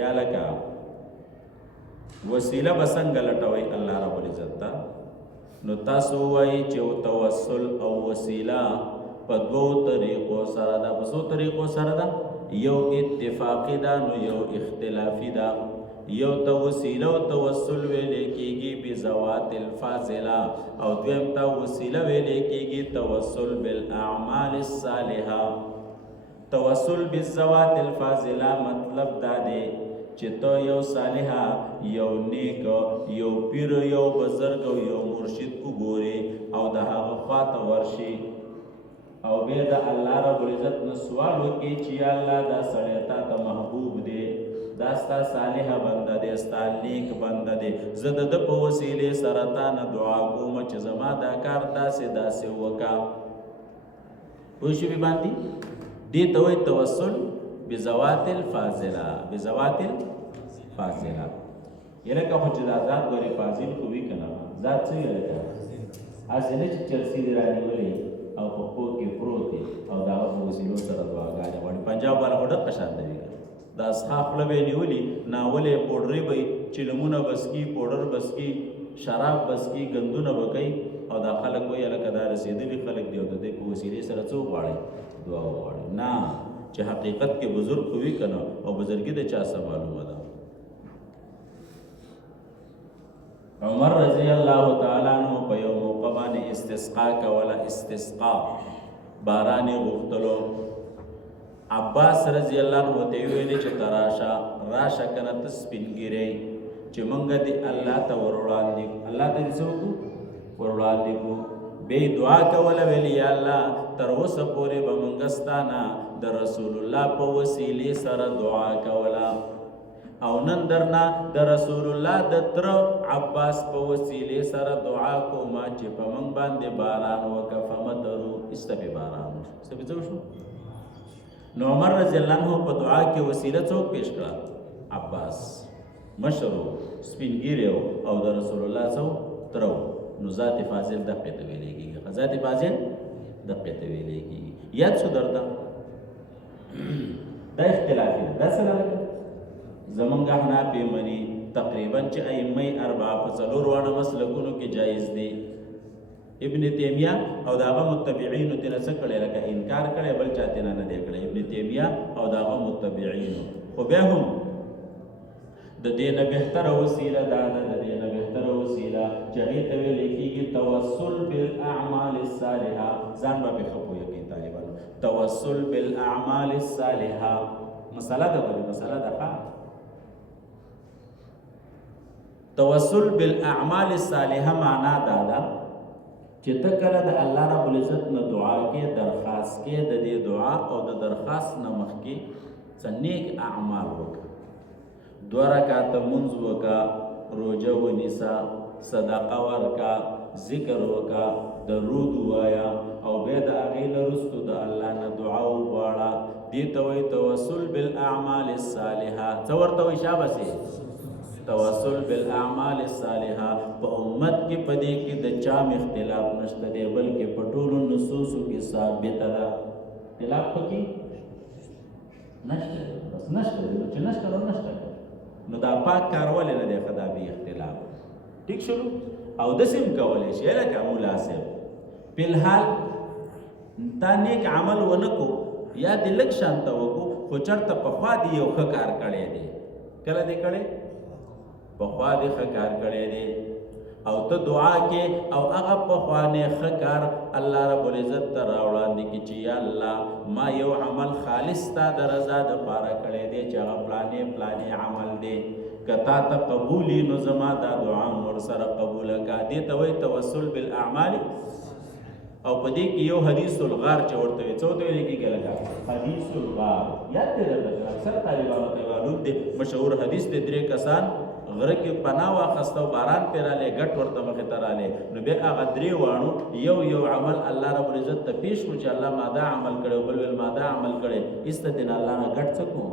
یا لکه وسیله به څنګه لټوئ الله رب العزت ته نو تاسو وایئ چې توسل او وسیله په دوو طریقو سره ده. په څو طریقو سره ده؟ یو اتفاقي ده نو یو اختلافي ده. یو ته وسیله او توسل ویلې کېږي بذوات الفاضله او دویم ته وسیله ویلې کېږي توسل بالاعمال الصالحه. توسل بالذوات الفاضله مطلب دا دی چې ته یو صالحه یو نیک یو پیر یو بزرګ او یو مرشد وګورې او د هغه خواته ورشي او بیا د الله رب العزت نه سوال وکړي چې یا الله دا سړی تا ته محبوب دی، دا ستا صالحه بنده دی، ستا نیک بنده دی، زه د ده په وسیلې سره تا نه دعا کوم چې زما دا کار داسې داسې وکړه. پوه شوې باندې؟ دې ته وایي توسل بذوات الفاضله. بذوات الفاضله یعنې که خو چې دا ذات ګورې فاضل خو وي که نه ذات څه وي لکه هسې نه چې چرسي دې رانیولې او په خوب کې پروت دی او د هغه په وسیلو سره دعاګانې غواړي. پنجاب والا خو ډېر شان دی دا اصحاب خوله به یې نیولي ناولې پوډرې به یې چلمونه بسکي پوډر بسکي شراب بسکي ګندونه به کوي او دا خلک وایي هلکه دا رسېدلي خلک دی او د دې په وسیلې سره څه وغواړئ دعا وغواړئ. نه چې حقیقت کې بزرګ خو وي که نه او بزرګي د چا څه معلومه ده. عمر رضی الله تعالی عنہ په یو موقع باندې استسقا کوله. استسقا باران یې غوښتلو. عباس رضی الله عنہ ته یې ویلې چې ته راشه که نه ته سپین ږیری چې موږ دې الله ته ور وړاندې الله ته دې څه وکړو ور وړاندې کړو. بیا یې دعا کوله ویلې یا الله تر اوسه پورې به موږ ستا نه د رسول الله په وسیلې سره دعا کوله او نن درنه د رسول الله د تره عباس په وسیلې سره دعا کوم چې په موږ باندې باران وکړه فمطروا استپې باران استپې څه وشو. نو عمر رضی الله عنه په دعا کې وسیله څوک پیش کړه؟ عباس مشر سپین ږیری او د رسول الله څو تره نو ذات فاضل دقې ته ویلې کېږي. ذات فاضل دقې ته ویلې کېږي. یاد شو درته دا اختلافي ده. دا څه لکه زمونږ احناف یې مني تقریبا چې ائمه اربعه په څلور واړه مسلکونو کې جایز دی. ابن تیمیه او د هغه متبعینو ترې څه کړی لکه انکار کړی بل چا ترې نه دی کړی. ابن تیمیه او د هغه متبعینو خو بیا هم د دې نه بهتره وسیله دا ده د دې نه بهتره وسیله چې هغې ته ویلی کېږي توسل بالاعمال الصالحه. ځان به پرې ښه پوهه کوي طالبانو. توسل بالاعمال الصالحه مسله ده بلې مسله ده ښه. توسل بالاعمال الصالحه معنا دا ده چې ته کله د الله رب العزت نه دعا کې درخواست کې د دې دعا او د درخواست نه مخکې څه نیک اعمال وکړه. 2 رکعاته مونځ وکړه، روژه ونیسه، صدقه ورکړه، ذکر وکړه، درود ووایه او بیا د هغې نه وروستو د الله نه دعا وغواړه. دې ته وایي توسل بالاعمال الصالحه. څه ورته وایي شابسې؟ توسل بالاعمال الصالحه. په امت کې په دې کې د چام اختلاف نشته دی بلکې په ټولو نصوصو کې ثابته ده. اختلاف پکې نشته بس نشته دی چې نشته نو نشته نو دا پاک کار ولې نه دی ښه دا بې اختلاف ټیک شلو. او داسې هم کولی شي لکه ملا صاحب فلحال تا نیک عمل ونه کو یا دې لږ شانته وکړو خو چېرته پخوا دې یو ښه کار کړی دی. کله دې کړی؟ پخوا دې ښه کار کړی دی او ته دعا کې او هغه پخوانی ښه کار الله رب العزت ته راوړاندې کړي چې یا الله ما یو عمل خالص ستا د رضا دپاره کړی دی چې هغه پلانې عمل دی که تا ته قبول وي نو زما دا دعا هم ورسره قبوله کړه. دې ته وایي توسل بالاعمال. او په دې کې یو حدیث الغار چې ورته وایي څه ورته ویل کېږي لکه حدیث الغار یاد دی درته اکثر طالبانو ته معلوم دی مشهور حدیث دی. 3 کسان غره کې پناه واخیسته او باران پرې رالی ګټ ورته مخې ته رالی نو بیا هغه 3 واڼو یو عمل الله رب العزت ته پیش کړو چې الله ما دا عمل کړی بل ویل ما دا عمل کړی ایسته دې نه الله نه ګټ څه کړو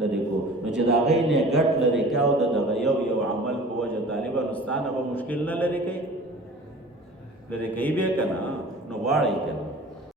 لرې کړو. نو چې د هغې نه ګټ لرې کړه او د دغه یو عمل په وجه طالبانو ستا نه به مشکل نه لرې کوي لرې کوي بیا که نه نو غواړئ که نه